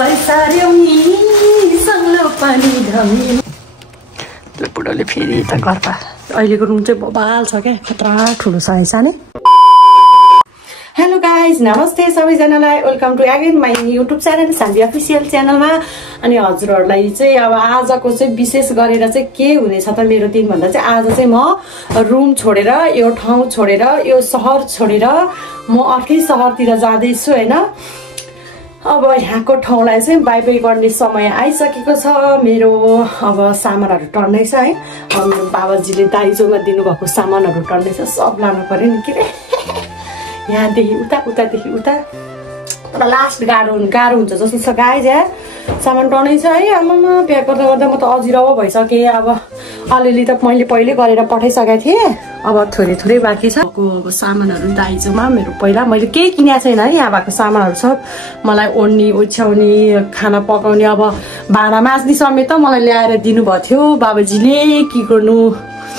दसैँ सार्यो नि सङ्लो पानी धमिलो। त्यो बुढोले फेरि त घरमा अहिलेको रुम चाहिँ बबाल छ क्या, खतरा ठुलो छ है सानै। हेलो गाइज, नमस्ते सबैजनालाई, welcome to again my YouTube channel Sanvi official च्यानलमा। अनि हजुरहरूलाई चाहिँ अब आजको चाहिँ विशेष गरेर चाहिँ के हुनेछ त मेरो दिन भन्दा चाहिँ आज चाहिँ म रुम छोडेर, यो ठाउँ छोडेर, यो सहर छोडेर म अर्कै सहरतिर जाँदैछु होइन। अब यहाँको ठाउँलाई चाहिँ बाई बाई गर्ने समय आइसकेको छ मेरो। अब सामानहरू टर्नेछ है, बाबाजीले दाइजोमा दिनुभएको सामानहरू टर्नेछ, सब लानु पर्यो नि के रे, यहाँदेखि उता उतादेखि उता। तर लास्ट गाह्रो हुन्छ जस्तो छ गाइज। यहाँ सामान टर्नेछ है, आमामा प्याक गर्दा गर्दा म त अजिरो भइसकेँ। अब अलिअलि त मैले पहिले गरेर पठाइसकेको थिएँ, अब थोरै थोरै बाँकी छ। अब सामानहरू दाइजोमा मेरो पहिला मैले केही किनेको छैन है, यहाँ भएको सामानहरू सब मलाई ओड्ने ओछ्याउने खाना पकाउने अब भाँडा माझ्ने समेत मलाई ल्याएर दिनुभएको थियो बाबाजीले। के गर्नु,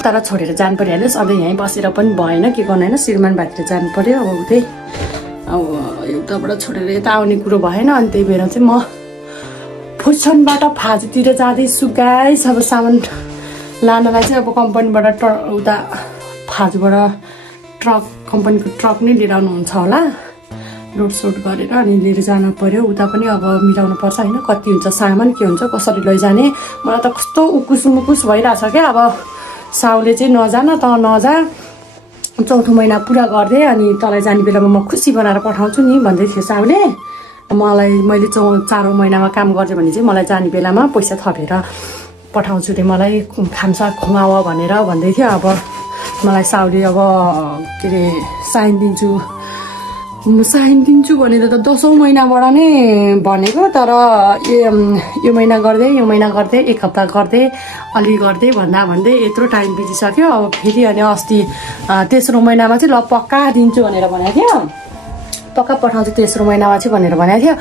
तर छोडेर जानु पर्यो होइन, सधैँ यहीँ बसेर पनि भएन, के गर्नु होइन, श्रीमान बाहिर जानु पर्यो। अब उतै अब एउटाबाट छोडेर यता आउने कुरो भएन। अनि त्यही भएर चाहिँ म फुर्सनबाट फाजुतिर जाँदैछु गाइस। अब सामान लानलाई चाहिँ अब कम्पनीबाट उता फाजुबाट ट्रक, कम्पनीको ट्रक नै लिएर आउनुहुन्छ होला, लोडसोड गरेर अनि लिएर जानु पर्यो। उता पनि अब मिलाउनु पर्छ होइन, कति हुन्छ सामान, के हुन्छ, कसरी लैजाने। मलाई त कस्तो उकुस मुकुस भइरहेछ क्या। अब साउले चाहिँ नजा न त नजा, चौथो महिना पुरा गरिदिएँ अनि तँलाई जाने बेलामा म खुसी बनाएर पठाउँछु नि भन्दै थियो साउले मलाई। मैले 4औं महिनामा काम गर्छु भने चाहिँ मलाई जाने बेलामा पैसा थपेर पठाउँछु रे, मलाई खान्छ खुवाव भनेर भन्दै थियो। अब मलाई साउले अब के अरे साइन दिन्छु भनेर त 10औं महिनाबाट नै भनेको, तर यो महिना गर्दै 1 हप्ता गर्दै अलि गर्दै भन्दै यत्रो टाइम बितिसक्यो। अब फेरि अनि अस्ति तेस्रो महिनामा चाहिँ ल पक्का दिन्छु भनेर भनेको थियो, पक्का पठाउँछु तेस्रो महिनामा चाहिँ भनेर भनेको थियो।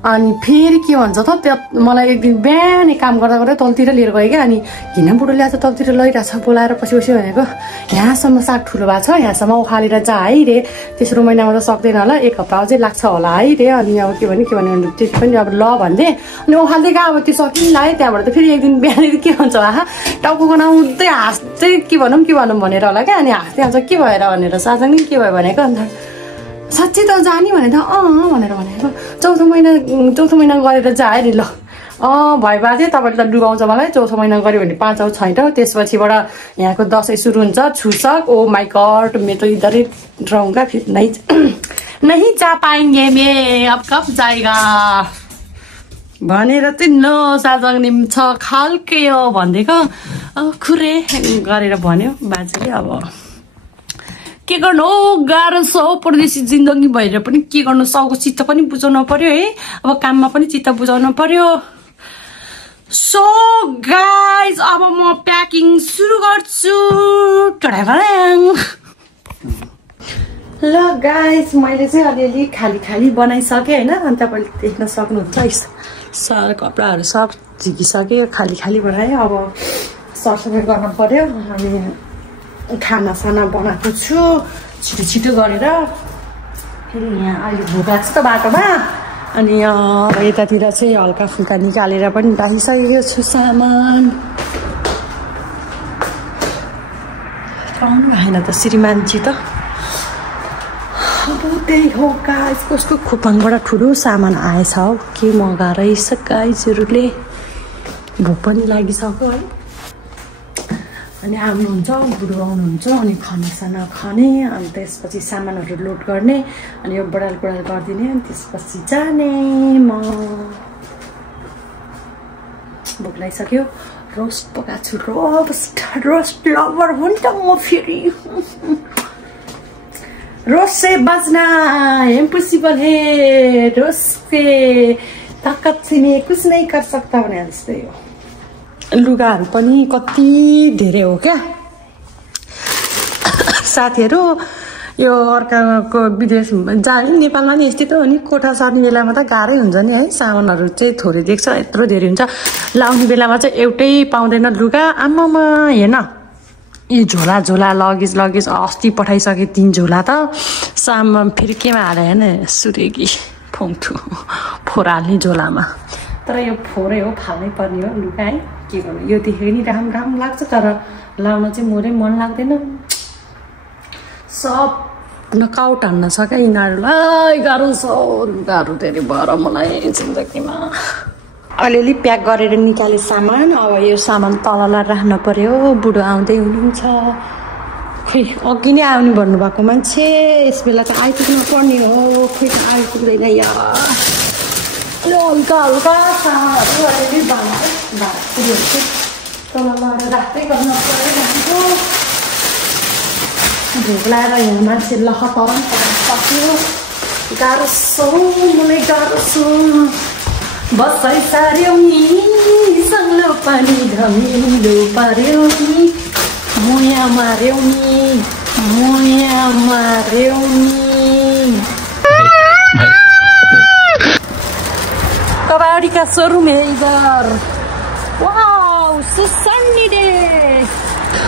अनि फेरि के भन्छ त, त्यो मलाई एक दिन बिहानै काम गर्दा गर्दै तलतिर लिएर गयो क्या। अनि हिँड बुढो ल्याएर तलतिर लैरहेछ बोलाएर पछि भनेको, यहाँसम्म साग ठुलो भएको छ, यहाँसम्म उखालेर जा है रे, तेस्रो महिनामा त सक्दैन होला, 1 हप्ता अझै लाग्छ होला है रे। अनि अब के भने त्यति पनि अब ल भनिदिएँ। अनि उखाल्दै गयो, अब त्यो सकिँला है। त्यहाँबाट त फेरि एक दिन बिहानै के भन्छ आहा टाउको गनाउँदै हाँस्दै के भनौँ भनेर होला क्या। अनि हाँस्दै आउँछ के भएर भनेर, साँच्चै के भयो भनेको। अन्त साँच्चै त जाने भने त भनेर भनेको, चौथो महिना गरेर जा है ल। भयो बाजे तपाईँले त डुबाउँछ मलाई, चौथो महिना गऱ्यो भने 5 औँ छैन, त्यसपछिबाट यहाँको दसैँ सुरु हुन्छ, छुसक। ओ माई गॉड, मैं तो इधर ही रहूँगा, फिर नहीं जा पाएंगे मैं, अब कब जाएगा भनेर चाहिँ नसाजग्ने छ खालके हो भनिदिएको। खुरे गरेर भन्यो बाजेले। अब के गर्नु हो, गाह्रो छ हो परदेशी जिन्दगी भएर पनि के गर्नु, साउको चित्त पनि बुझाउनु पर्यो है, अब काममा पनि चित्त बुझाउनु पर्यो। सो गाइज अब म प्याकिङ सुरु गर्छु। ल गाइज मैले चाहिँ अलिअलि खाली बनाइसकेँ होइन, अनि तपाईँले देख्न सक्नुहुन्छ कपडाहरू सब झिकिसक्यो, खाली बनाएँ। अब सरसफाइ गर्नु पर्यो। अनि खानासाना बनाएको छु छिटो गरेर। फेरि यहाँ अहिले भोक लाग्छ त बाटोमा। अनि यतातिर चाहिँ हल्का फुल्का निकालेर पनि राखिसकेको छु सामान। पाउनु भएन त श्रीमानजी त। अब त्यही हो गाइज, कसको खोपाङबाट ठुलो सामान आएछ हौ, के मगा रहेछ गाइजहरूले। भोक पनि लागिसक्यो है। अनि आउनुहुन्छ, बुढो आउनुहुन्छ, अनि खानासाना खाने, अनि त्यसपछि सामानहरू लोड गर्ने, अनि यो बडाल गरिदिने, अनि त्यसपछि जाने। म भोक लागिसक्यो। रोस्ट पकाएको छु, रोस्ट लभर हो नि त म। फेरि रोस्ट से बचना इम्पोसिबल है, रोस्ट से ताकत से मैं कुछ नहीं कर सकता भने जस्तै हो। लुगाहरू पनि कति धेरै हो क्या साथीहरू। यो अर्काको विदेश जाने, नेपालमा नि यस्तै त हो नि, कोठा सर्ने बेलामा त गाह्रै हुन्छ नि है, सामानहरू चाहिँ थोरै देख्छ, यत्रो धेरै हुन्छ। लाउने बेलामा चाहिँ एउटै पाउँदैन लुगा। आमामा हेर्न, यो झोला लगेज अस्ति पठाइसकेँ 3 झोला त। सामान फेरि केमा हालेँ हेर्न, सुरेगी ठोङठो फोहोर हाल्ने झोलामा तर यो फोहोरै हो फाल्नै पर्ने हो लुगा है के गर्नु यो देखेको नि राम्रो लाग्छ तर लाउन चाहिँ मोरै मन लाग्दैन सब नकाउट हान्न छ क्या यिनीहरूलाई गाह्रो छ लुगाहरू धेरै भएर मलाई जिन्दगीमा अलिअलि प्याक गरेर निकाले सामान अब यो सामान तललाई राख्न पर्यो बुढो आउँदै हुनुहुन्छ खोइ अघि नै आउने भन्नुभएको मान्छे यस बेला त आइपुग्नु पर्ने हो खोइ त आइपुग्दैन यार हल्का हल्का सामानहरू अलिअलि भाँडाहरू तल लगाएर राख्दै गर्नु पर्यो भोक लगाएर यहाँ मान्छे लखतरम सक्यो गाह्रो छ मलाई गाह्रो छ बसै सार्यौ नि सङ्लो पानी धमिलो पार्यौ नि मुया मार्यौ नि कबाडीका शोरूम है इधर वाउ सुसन्नी डे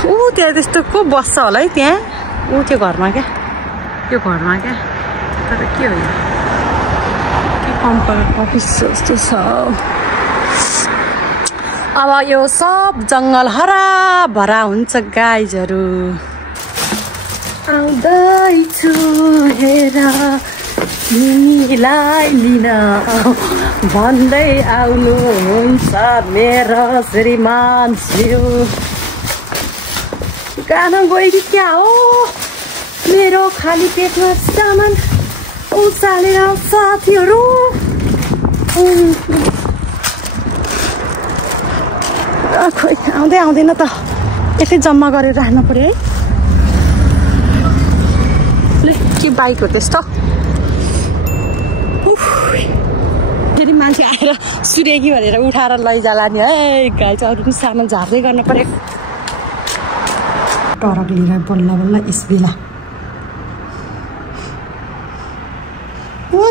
ऊ त्यहाँ त्यस्तो को बस्छ होला है त्यहाँ ऊ त्यो घरमा क्या तर के हो कम्पनी अफिस जस्तो छ अब यो सब जङ्गल हराभरा हुन्छ गाइजहरू आउँदैछु हेर तिमीलाई लिन भन्दै आउनु हुन्छ मेरो श्रीमान शिव गाना गयो कि क्या हो मेरो खाली पेटमा सामान उचालेर साथीहरू खोइ आउँदैन त यसै जम्मा गरेर राख्नु पर्यो है के बाइक हो त्यस्तो फेरि मान्छे आएर सुरेकी भनेर उठाएर लैजाला नि है गाई चाहिँ अरू पनि सामान झार्दै गर्नु पर्यो टरक लिएर बल्ल यस बेला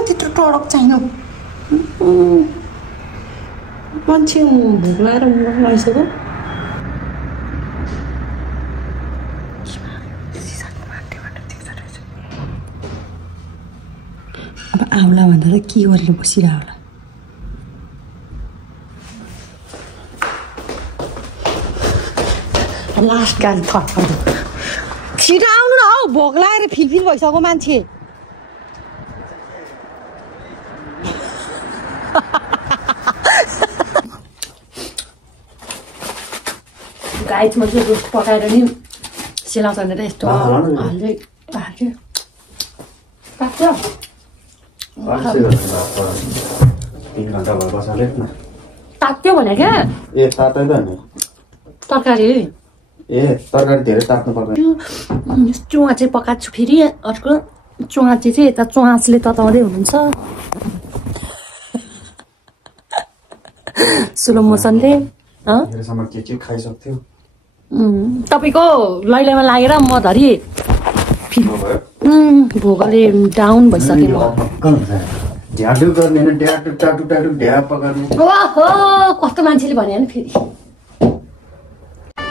त्यत्रो टरक चाहिनु मान्छे भोक लगाएर गइसक्यो अब आउला भनेर के गरेर बसिरह होला लास्ट गाडी फर्काउनु छिटो आउनु न हौ भोक लगाएर फिलफिल भइसक्यो मान्छे गाइड मैले रोस्ट पकाएर नि सिलाउँछ भनेर यस्तो हाल्दै हाल्छु पाक्छ 3 घण्टा भयो बसाले न तात्यो भने क्या ए तातैदैन तरकारी ए तरकारी धेरै तात्नु पर्दैन चुवा चाहिँ पकाएको छु फेरि अर्को चुवा चाहिँ यता चुवासले तताउँदै हुनुहुन्छ स्लो मोसनले धेरैसम्म के खाइसक्थ्यो तपाईँको लैलामा लागेर म धरि भोकले डाउन भइसक्यो कस्तो मान्छेले भने नि फेरि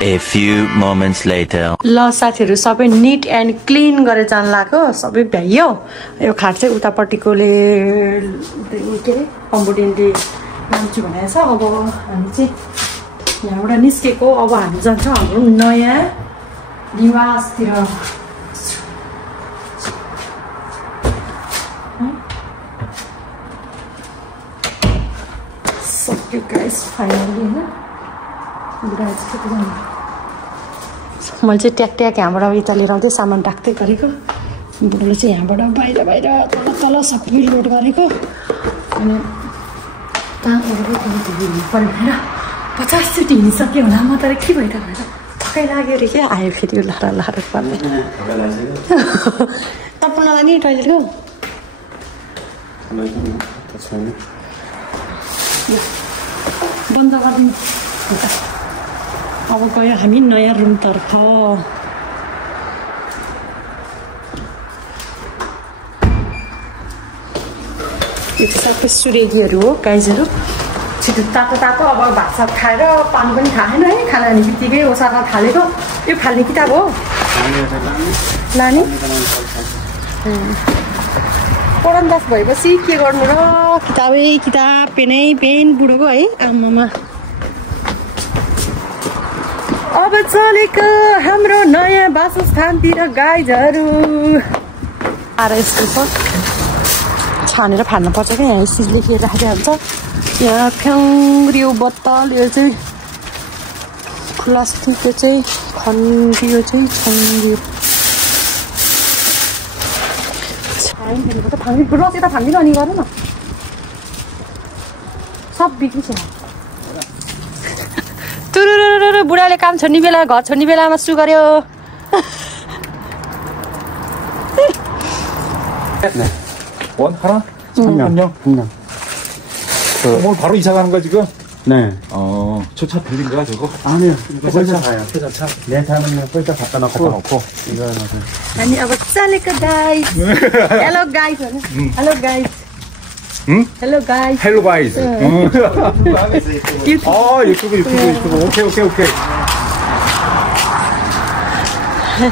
A few moments later. ल साथीहरू सबै निट एन्ड क्लिन गरेर जान लाग्यो सबै भ्याइयो यो खाट चाहिँ उतापट्टिकोले के अरे कम्पोटेन्टले लान्छु भनेको छ अब हामी चाहिँ यहाँबाट निस्केको अब हामी जान्छौँ हाम्रो नयाँ निवासतिर सक्यो गाइस फाइनली होइन मैले चाहिँ ट्याक यहाँबाट यता लिएर आउँदै सामान राख्दै गरेको बुढोले चाहिँ यहाँबाट बाहिर तल सबै लोड गरेको अनि कहाँ 50 चोटि हिँडिसक्यो होला म तर के भइरहेको भएर थकै लाग्यो अरे क्या आयो फेरि लहर पर्ने तपाईँलाई नि टोइलेटको बन्द गरिदिनु अब गयो हामी नयाँ रुमतर्फ यो चाहिँ सबै सुरेगीहरू हो गाइजहरू छिटो तातो अब भातसात खाएर पानी पनि खाएन है खाना खाने बित्तिकै ओसार्न थालेको यो फाल्ने किताब हो लाने पढन्दास भएपछि के गर्नु र किताबै किताब पेनै पेन बुढोको है आमामा अब चलेको हाम्रो नयाँ वासस्थानतिर गाईहरू आएर यस्तो छ छानेर फाल्नु पर्छ क्या यहाँ यसरी लेखेर राखिदिएको हुन्छ यहाँ फ्याङ्ग्रियो बत्तल यो चाहिँ खुला त्यो चाहिँ खन्डियो चाहिँ छङ्गियो रस यता फाङ्दिनु अनि गर न सब बिग्रिछ तुरु बुढाले काम छोड्ने बेला घर छोड्ने बेलामा सु गर्यो 원 하나? 3명? 오늘 바로 이사 가는 거야 지금? 네. 저 차 빌린 거야 저거? 아니요. 회사차 가요. 회사차. 내 차는 홀짝 갖다 놓고. 이거는 अनि अब चलेको guys hello guys hello guys hello guys 헬로 가이즈. 유튜브. 오케이.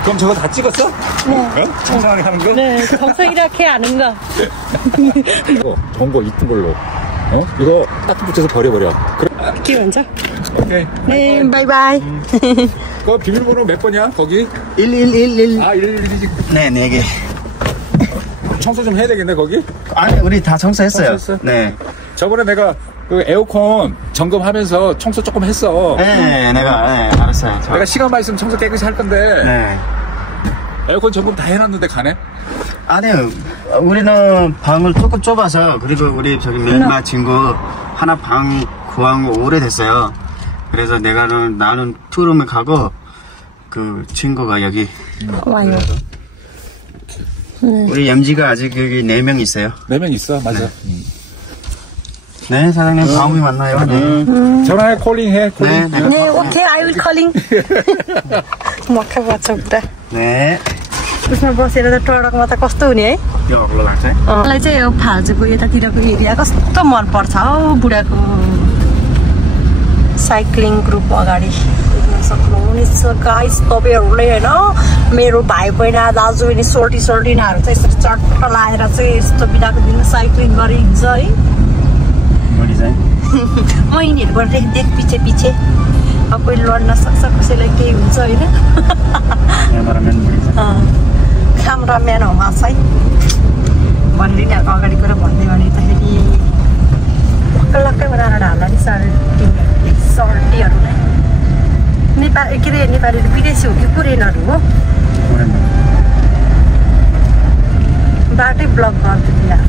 그럼 저거 다 찍었어? 네. 정상하게 하는 거? 네 정상 이렇게 하는 거 이거 좋은 거 이쁜 걸로. 이거 따뜻 붙여서 버려버려. 그래. 귀여운죠? 오케이. 네 바이바이 그 비밀번호 몇 번이야? 거기? 1111. 아, 111이지. 네, 4개. 청소 좀 해야 되겠네, 거기? 아니, 우리 다 청소했어요. 청소했어? 네. 저번에 내가 그 에어컨 점검하면서 청소 조금 했어. 네, 내가 알았어요. 내가 시간만 있으면 청소 깨끗이 할 건데. 네. 에어컨 점검 다 해놨는데 가네? 아니요. 우리는 방을 조금 좁아서, 그리고 우리 저기 멜마 친구 하나 방 구한 거 오래됐어요. 그래서 나는 투룸을 가고, 그 친구가 여기. 와요. 우리 MG가 아직 여기 4명 있어요. 4명 있어, 맞아. 네, 사장님 다음에 만나요. 네. 전화해, 콜링해, 콜링. 네 오케이 I will calling मक्खा बच्चा पुरा 네. उसमा बसेर त टडकमा त कस्तो हुने है त्यो अग्लो लाग्छ है? मलाई चाहिँ यो फाल्जुको यतातिरको एरिया कस्तो मनपर्छ हौ बुढाको साइक्लिङ ग्रुप अगाडि देख्न सक्नुहुनेछ गाइस तपाईँहरूले होइन मेरो भाइ बहिनी दाजुबहिनी सोल्टिनाहरू चाहिँ यसरी चट्ट लाएर चाहिँ यस्तो बिदाको दिनमा साइक्लिङ गरी हिँड्छ है म यिनीहरूबाट देख पछि अब कोही लड्न सक्छ कसैलाई केही हुन्छ होइन क्यामराम्यान हो माछ है भनेर यिनीहरूको अगाडि गएर भन्दै भनेदाखेरि लक्कै बनाएर हाल्ला नि सर्टीहरू नै नेपाली के अरे नेपालीहरू विदेशी हो कि कोरियनहरू हो बाटै ब्लक गर्थ्यो त्यहाँ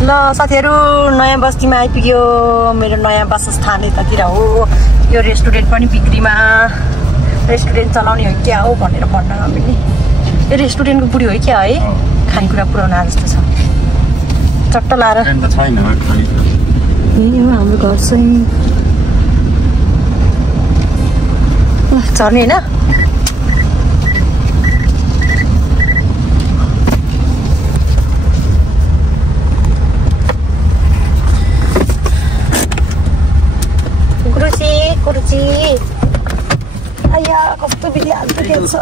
ल साथीहरू नयाँ बस्तीमा आइपुग्यो मेरो नयाँ वासस्थान यतातिर हो यो रेस्टुरेन्ट पनि बिक्रीमा रेस्टुरेन्ट चलाउने हो क्या हो भनेर भन्न नमिल्ने यो रेस्टुरेन्टको बुढी हो क्या है खानेकुरा पुऱ्याउन जस्तो छ चट्ट लाएर हाम्रो घर चाहिँ झर्ने होइन कुर्ची आया कस्तो बिदी हाल्छ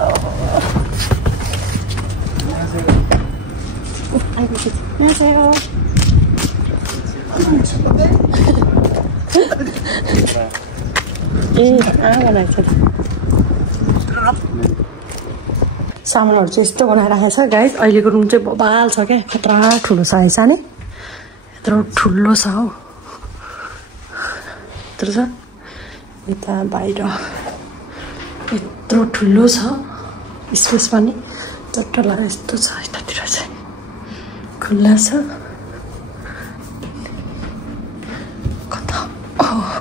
सामानहरू चाहिँ यस्तो बनाइराखेको छ गाइस अहिलेको रुम चाहिँ बबाल छ क्या खतरा ठुलो छ है सानै यत्रो ठुलो छ हौ यत्रो छ यता बाहिर यत्रो ठुलो छ स्पेस पनि चट्ट लगाएर यस्तो छ यतातिर चाहिँ खुल्ला छ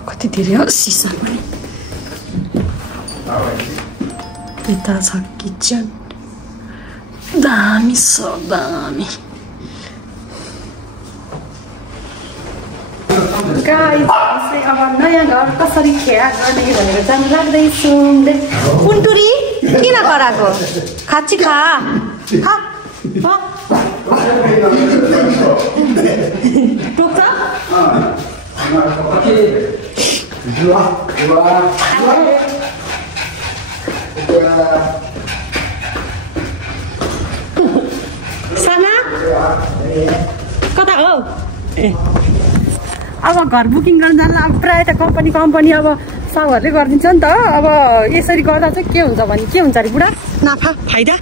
कति धेरै सिसा पनि यता छ किचन दामी छ दामी अब नयाँ घर कसरी खेया गर्ने भनेर जानु लाग्दैछु कुन्टुरी किन कराएको खाची खा टोक्छ कता हो ए अब घर बुकिङ गर्न जान्ला अब प्रायः त कम्पनी अब साउहरूले गरिदिन्छ नि त अब यसरी गर्दा चाहिँ के हुन्छ भने के हुन्छ अरे बुढा नाफा फाइदा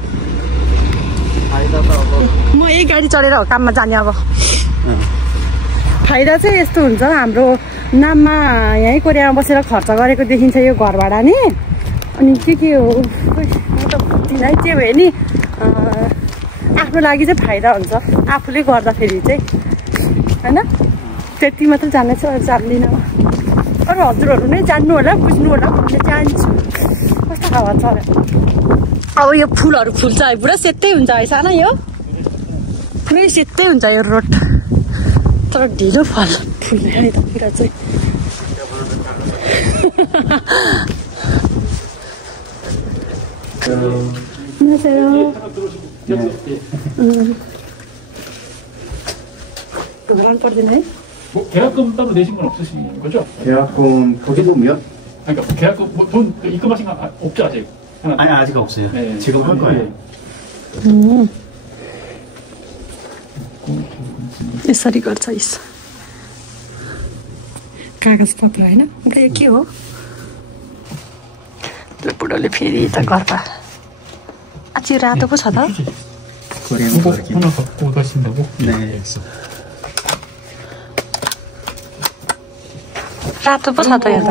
म यही गाडी चढेर हो काममा जाने अब फाइदा चाहिँ यस्तो हुन्छ हाम्रो नाममा यहीँ कोरियामा बसेर खर्च गरेको देखिन्छ यो घर भाडा नि अनि के हो म त बुझ्दिनँ है के भयो नि आफ्नो लागि चाहिँ फाइदा हुन्छ आफूले गर्दाखेरि चाहिँ होइन त्यति मात्र जानेछु अरू जान्दिनँ अरू हजुरहरू नै जान्नु होला बुझ्नु होला भन्ने चाहन्छु कस्तो हावा छ अब यो फुलहरू फुल्छ है पुरा सेतै हुन्छ है सानो यो पुरै सेतै हुन्छ यो रोड तर ढिलो फुल्ने यतातिर चाहिँ पर्दैन है 계약금 따로 내신 건 없으신 거죠? 계약금 보기금이요? 그러니까 계약금 돈 입금하신 건 없죠 아직? 아니 아직 없어요. 네, 지금 할 거예요. यसरी गर्छ यसो कागज पत्र होइन यो के हो त्यो बुढोले फेरि त गर्दा अझै रातो पो छ त 하나 갖고 가신다고? 네. रातो पो छ त यो त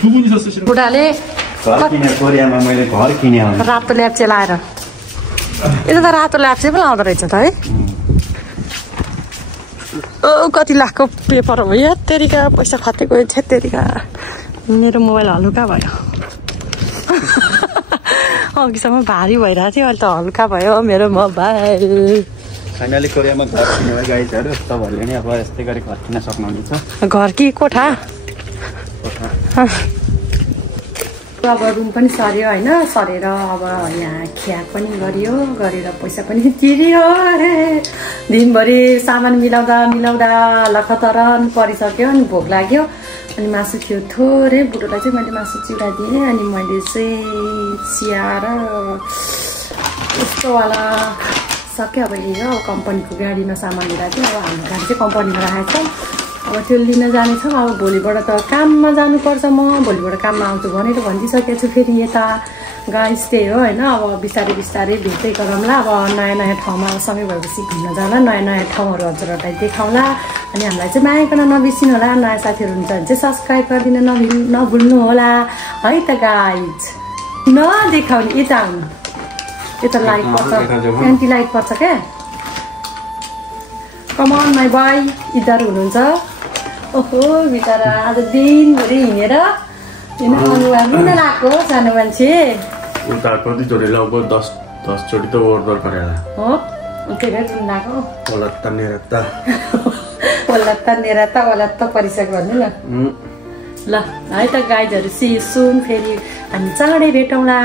두 분이서 쓰시는 बुढाले घर किने कोरियामा मैले घर किने हो रातो ल्याप्चे लाएर यो त रातो ल्याप्चे पो लाउँदो रहेछ त है कति लाखको पेपर हो या तेरिका पैसा खटेको छ तेरिका मेरो मोबाइल हलुका भयो अघिसम्म भारी भइरहेको थियो अहिले त हल्का भयो मेरो मोबाइल फाइनली कोरियामा घर किने भयो गाइजहरू तपाईँहरूले नि अब यस्तै गरी घर किन्न सक्नुहुनेछ घर कि कोठा अब रुम पनि सर्यो होइन सरेर अब यहाँ ख्याक पनि गरेर पैसा पनि तिर्यो अरे दिनभरि सामान मिलाउँदा लखतरन परिसक्यो अनि भोक लाग्यो अनि मासु थियो थोरै बुढोलाई चाहिँ मैले मासु चिउरा दिएँ अनि मैले चाहिँ चिया र यस्तोवाला सक्यो अब लियो कम्पनीको गाडीमा सामान लिँदा चाहिँ अब हाम्रो गाडी चाहिँ कम्पनीमा राखेको छ अब त्यो लिन जानेछौँ अब भोलिबाट त काममा जानुपर्छ म भोलिबाट काममा आउँछु भनेर भनिदिइसकेको छु फेरि यता गाइस त्यही हो होइन अब बिस्तारै भेट्दै गरौँला अब नयाँ ठाउँमा समय भएपछि घुम्न जाला नयाँ ठाउँहरू हजुरहरूलाई देखाउँला अनि हामीलाई चाहिँ माया गर्न नबिर्सिनु होला नयाँ साथीहरू हुन्छ भने चाहिँ सब्सक्राइब गरिदिन नभुल्नु होला है त गाइज नदेखाउने यता आउनु यता लाइट पर्छ एन्टी लाइट पर्छ क्या कमन माई बाई इधर हुनुहुन्छ ओहो बिचरा आज दिनभरि हिँडेर अनुहार रुन लाग्यो सानो मान्छे उता कतिचोटि लगभग 10 चोटि त ओहोर गरेर हो त्यही भएर रुन लाग्यो ओलत्ता परिसक्यो भन्नु न ल है त गाइजहरू सी सुन फेरि हामी चाँडै भेटौँला